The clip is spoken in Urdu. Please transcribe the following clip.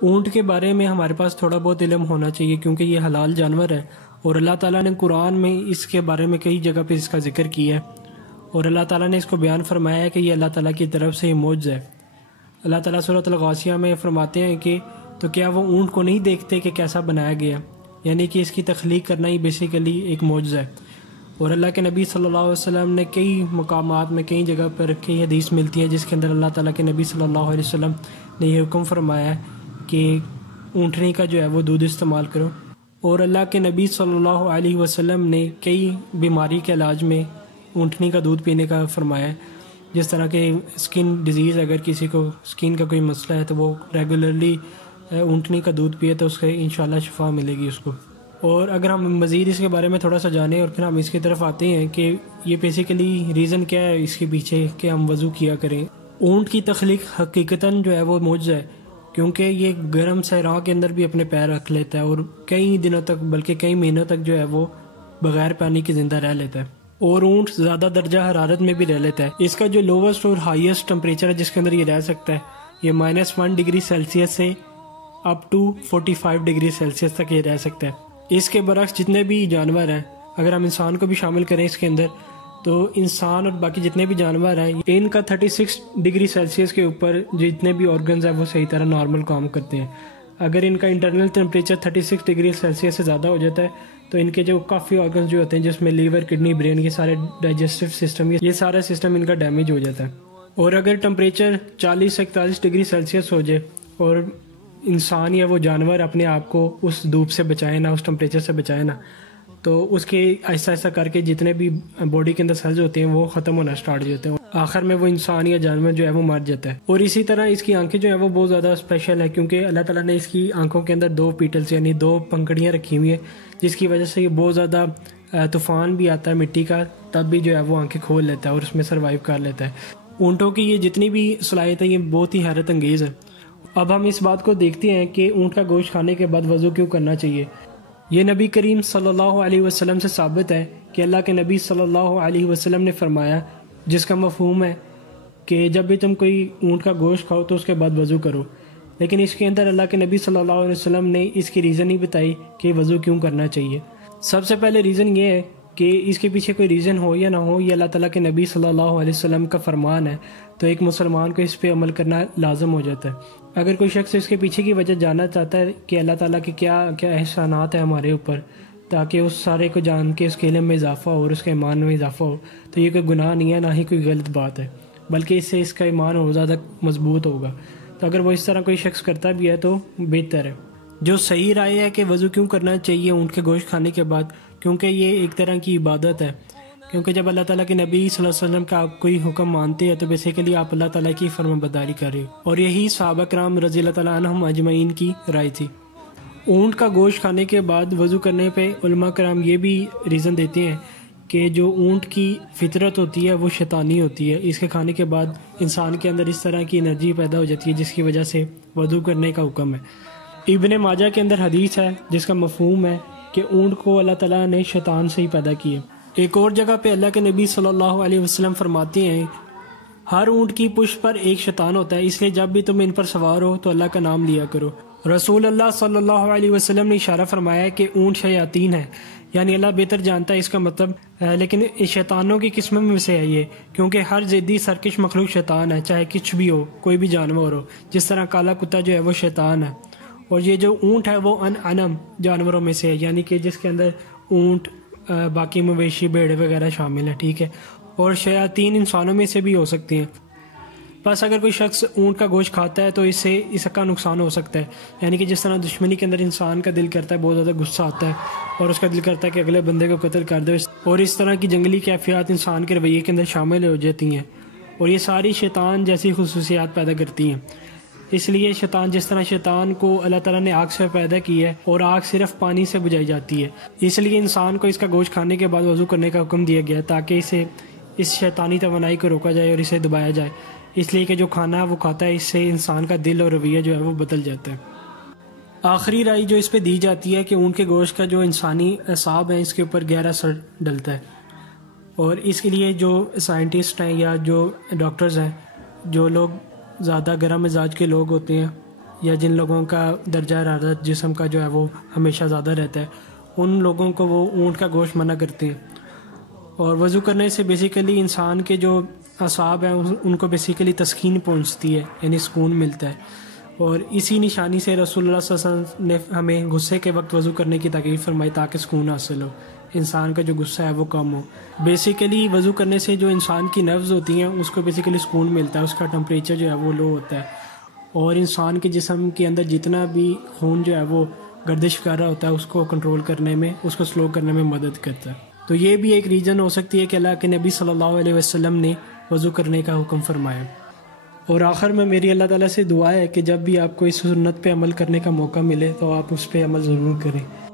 اونٹ کے بارے میں ہمارے پاس تھوڑا بہت علم ہونا چاہیے کیونکہ یہ حلال جانور ہے، اور اللہ تعالیٰ نے قرآن میں اس کے بارے میں کئی جگہ پہ اس کا ذکر کیا ہے، اور اللہ تعالیٰ نے اس کو بیان فرمایا ہے کہ یہ اللہ تعالیٰ کی طرف سے معجزہ ہے۔ اللہ تعالیٰ سورۃ الغاشیہ میں فرماتے ہیں کہ تو کیا وہ اونٹ کو نہیں دیکھتے کہ کیسا بنایا گیا، یعنی کہ اس کی تخلیق کرنا ہی بیسیکلی ایک معجزہ ہے۔ اور اللہ کے نبی صلی اللہ علیہ وسلم نے کئی مقامات میں کئی جگہ پر کئی حدیث ملتی ہیں جس کے اندر اللہ تعالیٰ کے نبی صلی اللہ علیہ وسلم نے یہ حکم فرمایا ہے کہ اونٹنی کا جو ہے وہ دودھ استعمال کرو، اور اللہ کے نبی صلی اللہ علیہ وسلم نے کئی بیماری کے علاج میں اونٹنی کا دودھ پینے کا فرمایا ہے، جس طرح کہ اسکن ڈیزیز، اگر کسی کو اسکن کا کوئی مسئلہ ہے تو وہ ریگولرلی اونٹنی کا دودھ پیے تو اس سے انشاءاللہ شفا ملے گی اس کو۔ اور اگر ہم مزید اس کے بارے میں تھوڑا سا جانیں اور پھر ہم اس کی طرف آتے ہیں کہ یہ بیسیکلی ریزن کیا ہے اس کے پیچھے کہ ہم وضو کیا کریں۔ اونٹ کی تخلیق حقیقتاً جو ہے وہ معجزہ ہے، کیونکہ یہ گرم صحرا کے اندر بھی اپنے پیر رکھ لیتا ہے اور کئی دنوں تک بلکہ کئی مہینوں تک جو ہے وہ بغیر پانی کے زندہ رہ لیتا ہے، اور اونٹ زیادہ درجہ حرارت میں بھی رہ لیتا ہے۔ اس کا جو لووسٹ اور ہائیسٹ ٹمپریچر ہے جس کے اندر یہ رہ سکتا ہے یہ -1 ڈگری سیلسیس سے اپ ٹو 45 ڈگری سیلسیس تک یہ رہ سکتا ہے۔ اس کے برعکس جتنے بھی جانور ہیں، اگر ہم انسان کو بھی شامل کریں اس کے اندر، تو انسان اور باقی جتنے بھی جانور ہیں ان کا 36 ڈگری سیلسیس کے اوپر جتنے بھی آرگنز ہیں وہ صحیح طرح نارمل کام کرتے ہیں۔ اگر ان کا انٹرنل ٹمپریچر 36 ڈگری سیلسیس سے زیادہ ہو جاتا ہے تو ان کے جو کافی آرگنز جو ہوتے ہیں جس میں لیور، کڈنی، برین، یہ سارے ڈائجسٹو سسٹم، یہ سارا سسٹم ان کا ڈیمیج ہو جاتا ہے۔ اور اگر ٹمپریچر 40 سے 41 ڈگری سیلسیس ہو جائے اور انسان یا وہ جانور اپنے آپ کو اس دھوپ سے بچائے نہ، اس ٹمپریچر سے بچائے نہ، تو اس کے آہستہ آہستہ کر کے جتنے بھی باڈی کے اندر سیلز ہوتے ہیں وہ ختم ہونا سٹارٹ ہو جاتے ہیں، آخر میں وہ انسان یا جانور جو ہے وہ مر جاتا ہے۔ اور اسی طرح اس کی آنکھیں جو ہیں وہ بہت زیادہ اسپیشل ہیں کیونکہ اللہ تعالیٰ نے اس کی آنکھوں کے اندر 2 پیٹلز یعنی 2 پنکھڑیاں رکھی ہوئی ہیں، جس کی وجہ سے یہ بہت زیادہ طوفان بھی آتا ہے مٹی کا تب بھی جو ہے وہ آنکھیں کھول لیتا ہے اور اس میں سروائیو کر لیتا ہے۔ اونٹوں کی یہ جتنی بھی صلاحیت ہے یہ بہت ہی حیرت انگیز ہے۔ اب ہم اس بات کو دیکھتے ہیں کہ اونٹ کا گوشت کھانے کے بعد وضو کیوں کرنا چاہیے۔ یہ نبی کریم صلی اللہ علیہ وسلم سے ثابت ہے کہ اللہ کے نبی صلی اللہ علیہ وسلم نے فرمایا، جس کا مفہوم ہے کہ جب بھی تم کوئی اونٹ کا گوشت کھاؤ تو اس کے بعد وضو کرو، لیکن اس کے اندر اللہ کے نبی صلی اللہ علیہ وسلم نے اس کی ریزن ہی بتائی کہ وضو کیوں کرنا چاہیے۔ سب سے پہلے ریزن یہ ہے کہ اس کے پیچھے کوئی ریزن ہو یا نہ ہو، یہ اللہ تعالیٰ کے نبی صلی اللہ علیہ وسلم کا فرمان ہے، تو ایک مسلمان کو اس پہ عمل کرنا لازم ہو جاتا ہے۔ اگر کوئی شخص اس کے پیچھے کی وجہ جاننا چاہتا ہے کہ اللہ تعالیٰ کے کیا کیا احسانات ہیں ہمارے اوپر، تاکہ اس سارے کو جان کے اس کے علم میں اضافہ ہو اور اس کے ایمان میں اضافہ ہو، تو یہ کوئی گناہ نہیں ہے، نہ ہی کوئی غلط بات ہے، بلکہ اس سے اس کا ایمان اور زیادہ مضبوط ہوگا۔ تو اگر وہ اس طرح کوئی شخص کرتا بھی ہے تو بہتر ہے۔ جو صحیح رائے ہے کہ وضو کیوں کرنا چاہیے اونٹ کے گوشت کھانے کے بعد، کیونکہ یہ ایک طرح کی عبادت ہے، کیونکہ جب اللہ تعالیٰ کے نبی صلی اللہ علیہ وسلم کا آپ کوئی حکم مانتے ہیں تو بیسیکلی آپ اللہ تعالیٰ کی فرمان برداری کر رہے ہو، اور یہی صحابہ کرام رضی اللہ تعالیٰ عنہم اجمعین کی رائے تھی۔ اونٹ کا گوشت کھانے کے بعد وضو کرنے پہ علماء کرام یہ بھی ریزن دیتے ہیں کہ جو اونٹ کی فطرت ہوتی ہے وہ شیطانی ہوتی ہے، اس کے کھانے کے بعد انسان کے اندر اس طرح کی انرجی پیدا ہو جاتی ہے جس کی وجہ سے وضو کرنے کا حکم ہے۔ ابن ماجہ کے اندر حدیث ہے جس کا مفہوم ہے کہ اونٹ کو اللہ تعالیٰ نے شیطان سے ہی پیدا کیا۔ ایک اور جگہ پہ اللہ کے نبی صلی اللہ علیہ وسلم فرماتے ہیں، ہر اونٹ کی پشت پر ایک شیطان ہوتا ہے، اس لیے جب بھی تم ان پر سوار ہو تو اللہ کا نام لیا کرو۔ رسول اللہ صلی اللہ علیہ وسلم نے اشارہ فرمایا کہ اونٹ شیاطین ہے، یعنی اللہ بہتر جانتا ہے اس کا مطلب، لیکن شیطانوں کی قسم میں سے ہے یہ، کیونکہ ہر ضدی سرکش مخلوق شیطان ہے، چاہے کچھ بھی ہو، کوئی بھی جانور ہو، جس طرح کالا کتا جو ہے وہ شیطان ہے، اور یہ جو اونٹ ہے وہ انعم جانوروں میں سے ہے، یعنی کہ جس کے اندر اونٹ، باقی مویشی، بھیڑ وغیرہ شامل ہیں، ٹھیک ہے، اور شیاطین انسانوں میں سے بھی ہو سکتے ہیں۔ بس اگر کوئی شخص اونٹ کا گوشت کھاتا ہے تو اس سے اس کا نقصان ہو سکتا ہے، یعنی کہ جس طرح دشمنی کے اندر انسان کا دل کرتا ہے، بہت زیادہ غصہ آتا ہے اور اس کا دل کرتا ہے کہ اگلے بندے کو قتل کر دے، اور اس طرح کی جنگلی کیفیات انسان کے رویے کے اندر شامل ہو جاتی ہیں، اور یہ ساری شیطان جیسی خصوصیات پیدا کرتی ہیں۔ اس لیے شیطان، جس طرح شیطان کو اللہ تعالیٰ نے آگ سے پیدا کی ہے اور آگ صرف پانی سے بجھائی جاتی ہے، اس لیے انسان کو اس کا گوشت کھانے کے بعد وضو کرنے کا حکم دیا گیا تاکہ اسے اس شیطانی توانائی کو روکا جائے اور اسے دبایا جائے، اس لیے کہ جو کھانا وہ کھاتا ہے اس سے انسان کا دل اور رویہ جو ہے وہ بدل جاتا ہے۔ آخری رائے جو اس پہ دی جاتی ہے کہ اونٹ کے گوشت کا جو انسانی اعصاب ہیں اس کے اوپر گہرا اثر ڈلتا ہے، اور اس کے لیے جو سائنٹسٹ ہیں یا جو ڈاکٹرز ہیں، جو لوگ زیادہ گرم مزاج کے لوگ ہوتے ہیں یا جن لوگوں کا درجہ حرارت جسم کا جو ہے وہ ہمیشہ زیادہ رہتا ہے، ان لوگوں کو وہ اونٹ کا گوشت منع کرتے ہیں۔ اور وضو کرنے سے بیسیکلی انسان کے جو اعصاب ہیں ان کو بیسیکلی تسکین پہنچتی ہے، یعنی سکون ملتا ہے۔ اور اسی نشانی سے رسول اللہ صلی اللہ علیہ وسلم نے ہمیں غصے کے وقت وضو کرنے کی تاکید فرمائی تاکہ سکون حاصل ہو، انسان کا جو غصہ ہے وہ کم ہو۔ بیسیکلی وضو کرنے سے جو انسان کی نروز ہوتی ہیں اس کو بیسیکلی سکون ملتا ہے، اس کا ٹمپریچر جو ہے وہ لو ہوتا ہے، اور انسان کے جسم کے اندر جتنا بھی خون جو ہے وہ گردش کر رہا ہوتا ہے اس کو کنٹرول کرنے میں، اس کو سلو کرنے میں مدد کرتا ہے۔ تو یہ بھی ایک ریزن ہو سکتی ہے کہ اللہ کے نبی صلی اللہ علیہ وسلم نے وضو کرنے کا حکم فرمایا۔ اور آخر میں میری اللہ تعالیٰ سے دعا ہے کہ جب بھی آپ کو اس سنت پہ عمل کرنے کا موقع ملے تو آپ اس پہ عمل ضرور کریں۔